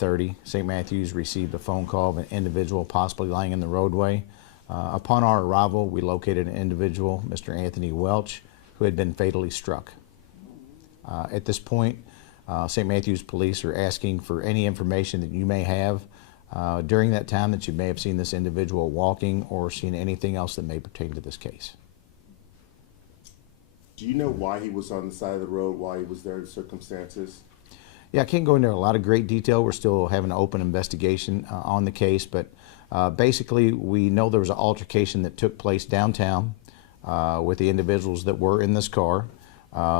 11:30, St. Matthews received a phone call of an individual possibly lying in the roadway. Upon our arrival, we located an individual, Mr. Anthony Welch, who had been fatally struck. At this point, St. Matthews police are asking for any information that you may have during that time that you may have seen this individual walking or seen anything else that may pertain to this case. Do you know why he was on the side of the road, why he was there, the circumstances? Yeah, I can't go into a lot of great detail. We're still having an open investigation on the case, but basically we know there was an altercation that took place downtown with the individuals that were in this car.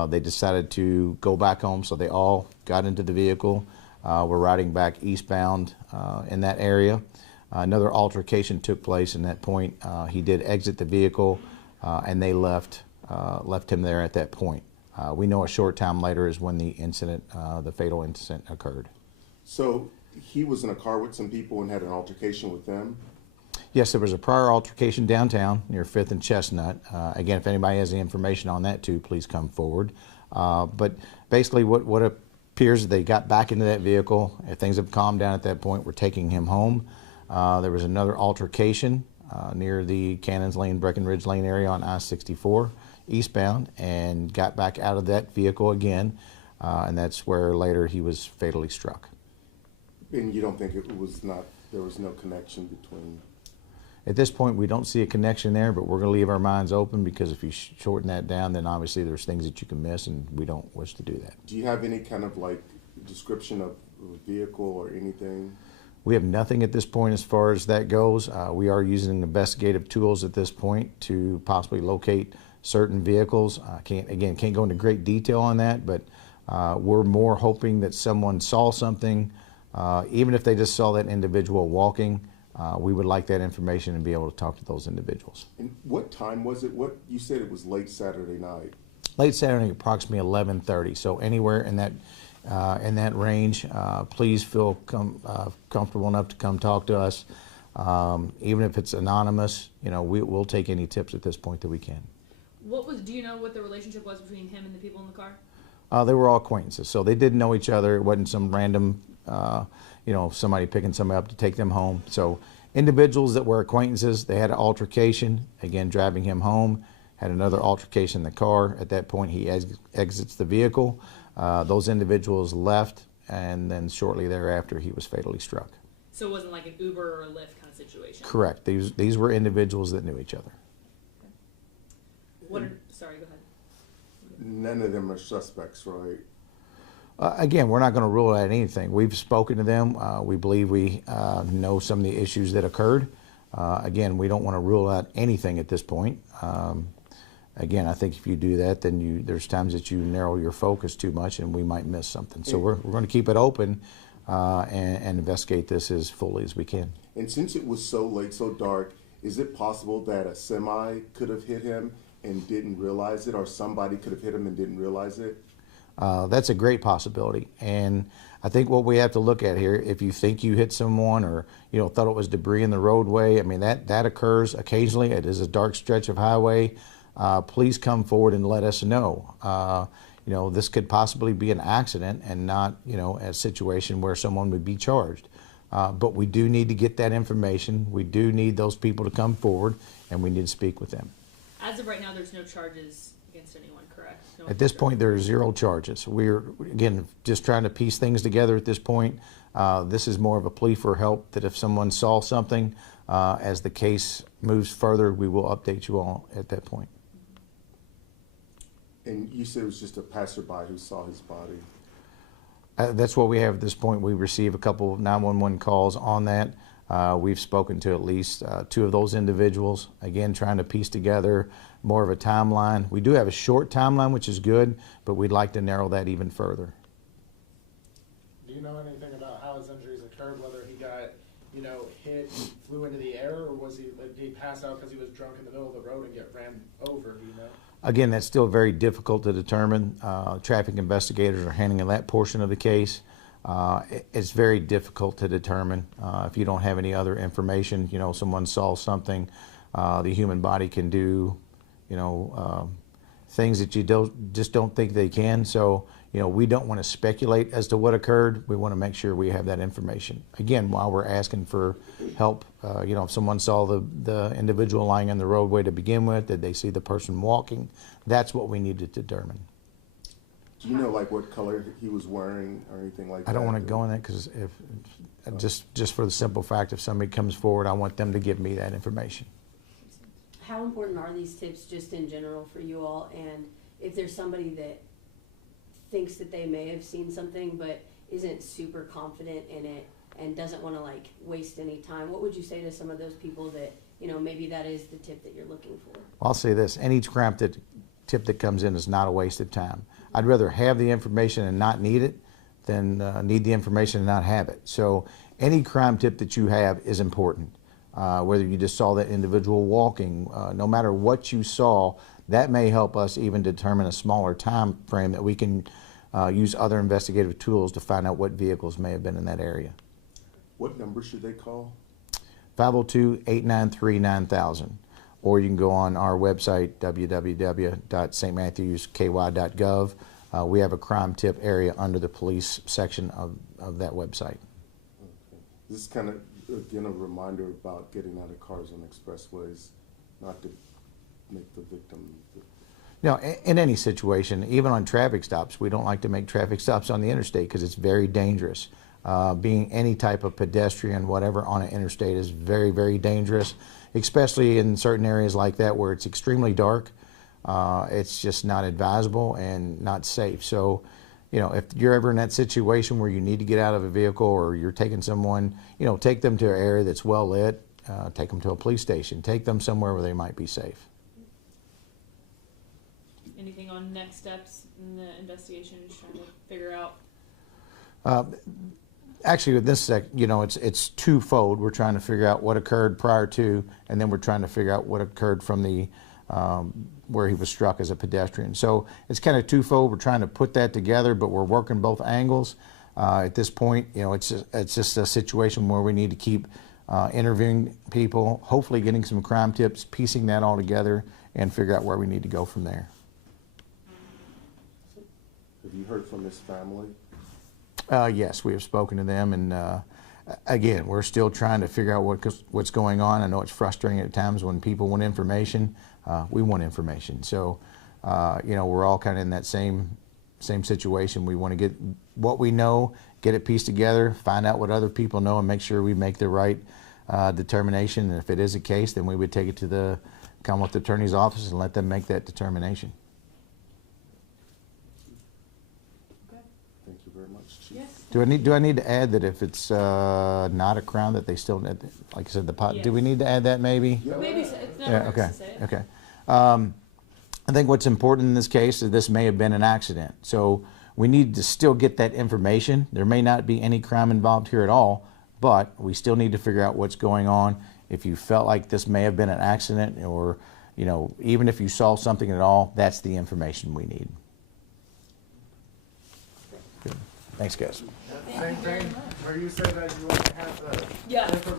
They decided to go back home, so they all got into the vehicle. We're riding back eastbound in that area. Another altercation took place, and at that point he did exit the vehicle and they left him there at that point. We know a short time later is when the incident, the fatal incident occurred. So he was in a car with some people and had an altercation with them? Yes, there was a prior altercation downtown near 5th and Chestnut. Again, if anybody has any information on that too, please come forward. But basically what appears is they got back into that vehicle. If things have calmed down at that point, we're taking him home. There was another altercation near the Cannons Lane, Breckenridge Lane area on I-64 eastbound, and got back out of that vehicle again, and that's where later he was fatally struck. And you don't think there was no connection between? At this point, we don't see a connection there, but we're going to leave our minds open, because if you shorten that down, then obviously there's things that you can miss, and we don't wish to do that. Do you have any kind of like description of a vehicle or anything? We have nothing at this point as far as that goes. We are using investigative tools at this point to possibly locate certain vehicles. Can't go into great detail on that, but we're more hoping that someone saw something, even if they just saw that individual walking. We would like that information and be able to talk to those individuals. And what time was it? What you said it was late Saturday night? Late Saturday, approximately 11:30. So anywhere in that range, please feel comfortable enough to come talk to us. Even if it's anonymous, we'll take any tips at this point that we can. Do you know what the relationship was between him and the people in the car? They were all acquaintances, so they did know each other. It wasn't some random, somebody picking somebody up to take them home. So individuals that were acquaintances, they had an altercation, again, driving him home, had another altercation in the car. At that point, he exits the vehicle. Those individuals left, and then shortly thereafter, he was fatally struck. So it wasn't like an Uber or a Lyft kind of situation? Correct. These were individuals that knew each other. Sorry, go ahead. None of them are suspects, right? Again, we're not going to rule out anything. We've spoken to them. We believe we know some of the issues that occurred. Again, we don't want to rule out anything at this point. Again, I think if you do that, then there's times that you narrow your focus too much, and we might miss something. So we're going to keep it open and investigate this as fully as we can. And since it was so late, so dark, is it possible that a semi could have hit him and didn't realize it, or somebody could have hit him and didn't realize it? That's a great possibility. And I think what we have to look at here, if you think you hit someone or thought it was debris in the roadway, I mean, that occurs occasionally. It is a dark stretch of highway. Please come forward and let us know. This could possibly be an accident and not a situation where someone would be charged. But we do need to get that information. We do need those people to come forward, and we need to speak with them. As of right now, there's no charges against anyone, correct? No. At this point, there are 0 charges. We're, again, just trying to piece things together at this point. This is more of a plea for help, that if someone saw something, as the case moves further, we will update you all at that point. And you said it was just a passerby who saw his body? That's what we have at this point. We receive a couple of 911 calls on that. We've spoken to at least 2 of those individuals, again, trying to piece together more of a timeline. We do have a short timeline, which is good, but we'd like to narrow that even further. Do you know anything about how his injuries occurred, whether he got, hit, flew into the air, or did he pass out because he was drunk in the middle of the road and get ran over, do you know? Again, that's still very difficult to determine. Traffic investigators are handling that portion of the case. It's very difficult to determine if you don't have any other information. Someone saw something. The human body can do, things that you just don't think they can. So, we don't want to speculate as to what occurred. We want to make sure we have that information. Again, while we're asking for help, if someone saw the individual lying on the roadway to begin with, did they see the person walking? That's what we need to determine. Do you know like what color he was wearing or anything like that? I don't want to go in that because just for the simple fact, if somebody comes forward, I want them to give me that information. How important are these tips just in general for you all? And if there's somebody that thinks that they may have seen something but isn't super confident in it and doesn't want to like waste any time, what would you say to some of those people that, maybe that is the tip that you're looking for? I'll say this, any crime tip that comes in is not a waste of time. I'd rather have the information and not need it than need the information and not have it. So any crime tip that you have is important. Whether you just saw that individual walking, no matter what you saw, that may help us even determine a smaller time frame that we can use other investigative tools to find out what vehicles may have been in that area. What number should they call? 502-893-9000. Or you can go on our website, www.stmatthewsky.gov. We have a crime tip area under the police section of that website. Okay. This is kind of, again, a reminder about getting out of cars on expressways, not to make the victim. In any situation, even on traffic stops, we don't like to make traffic stops on the interstate because it's very dangerous. Being any type of pedestrian, whatever, on an interstate is very, very dangerous, especially in certain areas like that where it's extremely dark. It's just not advisable and not safe. So, if you're ever in that situation where you need to get out of a vehicle or you're taking someone, take them to an area that's well lit, take them to a police station, take them somewhere where they might be safe. Anything on next steps in the investigation? Just trying to figure out. Actually, with this it's twofold. We're trying to figure out what occurred prior to, and then we're trying to figure out what occurred from the where he was struck as a pedestrian. So it's kind of twofold. We're trying to put that together, but we're working both angles. At this point, it's just a situation where we need to keep interviewing people, hopefully getting some crime tips, piecing that all together, and figure out where we need to go from there. Have you heard from his family? Yes, we have spoken to them, and again, we're still trying to figure out what's going on. I know it's frustrating at times when people want information. We want information, so we're all kind of in that same situation. We want to get what we know, get it pieced together, find out what other people know, and make sure we make the right determination. And if it is a case, then we would take it to the Commonwealth Attorney's Office and let them make that determination. Thank you very much, Chief. Yes. Do I need to add that if it's not a crime that they still, like I said, Yes. do we need to add that maybe? Yeah. Maybe so. It's never Yeah, hurts okay, to say it. okay. I think what's important in this case is this may have been an accident. So we need to still get that information. There may not be any crime involved here at all, but we still need to figure out what's going on. If you felt like this may have been an accident, or even if you saw something at all, that's the information we need. Good. Thanks, guys. Same thing, where you say that you want to have the Yeah. information